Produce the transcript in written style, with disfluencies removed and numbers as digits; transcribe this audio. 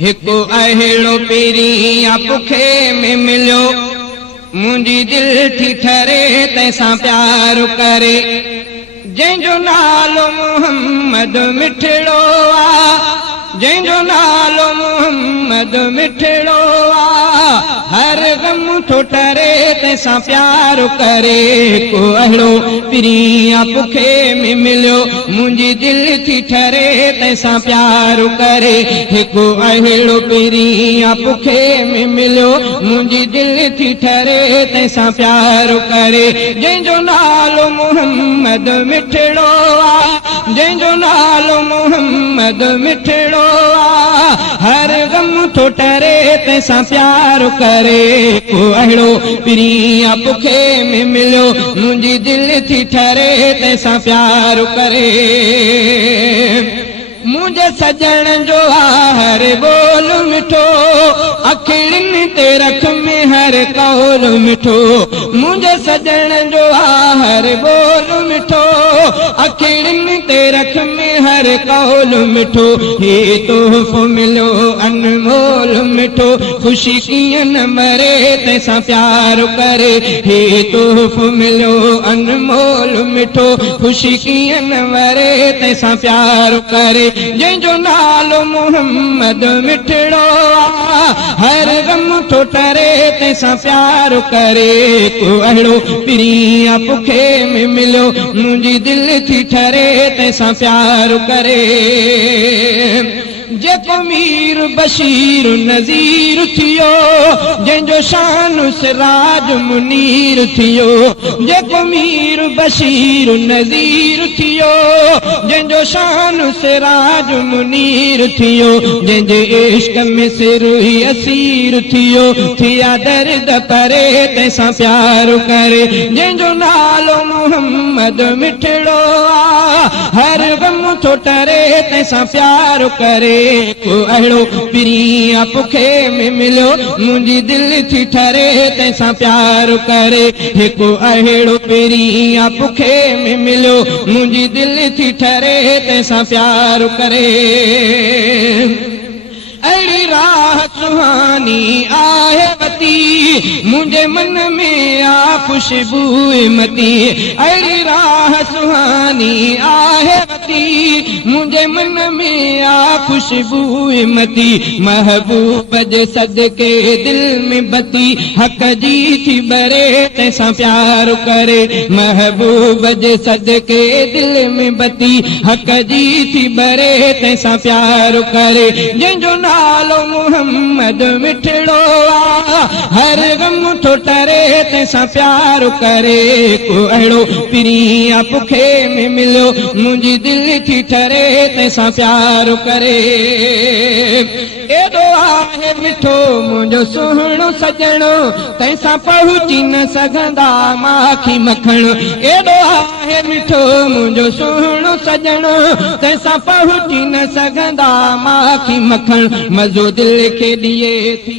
हिको अहिड़ो पेरियां पुखे में मिलियो, मुंहिंजी दिल थी ठरे तंहिंसां प्यार करे। जंहिंजो नालो मोहम्मद मिठड़ो आ, जंहिंजो नालो मोहम्मद मिठड़ो आ, हर गम थो टरे तंहिंसां प्यार करे। को अहिड़ो पिरियां पुखे में मिलियो, मुंहिंजी दिल थी ठरे तंहिंसां प्यार करे। हिकु अहिड़ो पिरियां पुखे में मिलियो, मुंहिंजी दिल थी ठरे तंहिंसां प्यार करे। जंहिंजो नालो मोहम्मद मिठड़ो आ, जंहिंजो नालो मोहम्मद मिठड़ो आ, हर गम थो टरे तंहिंसां प्यार करे। को अहिड़ो पिरियां पुखे में मिलियो, मुंहिंजी दिल थी ठरे तंहिंसां प्यार करे। मुंहिंजे सजण जो हर बोल मिठो, अखियुनि ते रख में हर कौल मिठो। मुंहिंजे सजण जो हर बोल मिठो, अखियुनि ते रख में हर कौल मिठो। हे तोहफ़ो मिलियो अनमोल मिठो, ख़ुशी कीअं न मरे तंहिंसां प्यार करे। हे तोहफ़ो मिलियो अनमोल मिठो, ख़ुशी कीअं न मरे तंहिंसां प्यार करे। जंहिंजो नालो मोहम्मद मिठड़ो आ, हर गम थो टरे तंहिंसां प्यार करे। को अहिड़ो पिरियां पुखे में मिलियो, मुंहिंजी दिल थी ठरे तंहिंसां प्यार करे। जेको मीर बशीर नज़ीर थियो, जंहिंजो शान सिराज मुनीर थियो। जेको मीर बशीर नज़ीर थियो, जंहिंजो शान सिराज मुनीर थियो। जंहिंजे इश्क में सिर ही असीर थियो, थिया दर्द परे तंहिंसां प्यार करे। जंहिंजो नालो मोहम्मद मिठड़ो आ, हर गम थो टरे तंहिंसां प्यार करे। को अहिड़ो पिरियां पुखे में मिलियो, मुंहिंजी दिल थी ठरे तंहिंसां प्यार करे। हिकु अहिड़ो पिरियां पुखे में मिलियो, मुंहिंजी दिल थी ठरे तंहिंसां प्यार करे। अहिड़ी राह सुहानी आहे वती, मुंहिंजे मन में आ खुशबू मती। अहिड़ी राह सुहानी आहे वती, मुंहिंजे मन में आ खुशबू मती। महबूब जे सदके दिल में बती, हक़ जी थी बरे तंहिंसां प्यार करे। महबूब जे सदके दिल में बती, हक़ जी थी बरे तंहिंसां प्यार करे। जंहिंजो नालो मोहम्मद मिठड़ो आ, हर गम थो टरे तंहिंसां प्यार करे। को अहिड़ो पिरियां पुखे में मिलियो, मुंहिंजी दिल थी ठरे तंहिंसां प्यार करे। एॾो आहे मिठो मुंहिंजो सुहिणो सजणो, तंहिंसां पहुची न सघंदा माखी मखण। एॾो आहे मिठो मुंहिंजो सुहिणो सजणो, तंहिंसां पहुची न सघंदा माखी मखण। मज़ो दिल खे ॾिए थी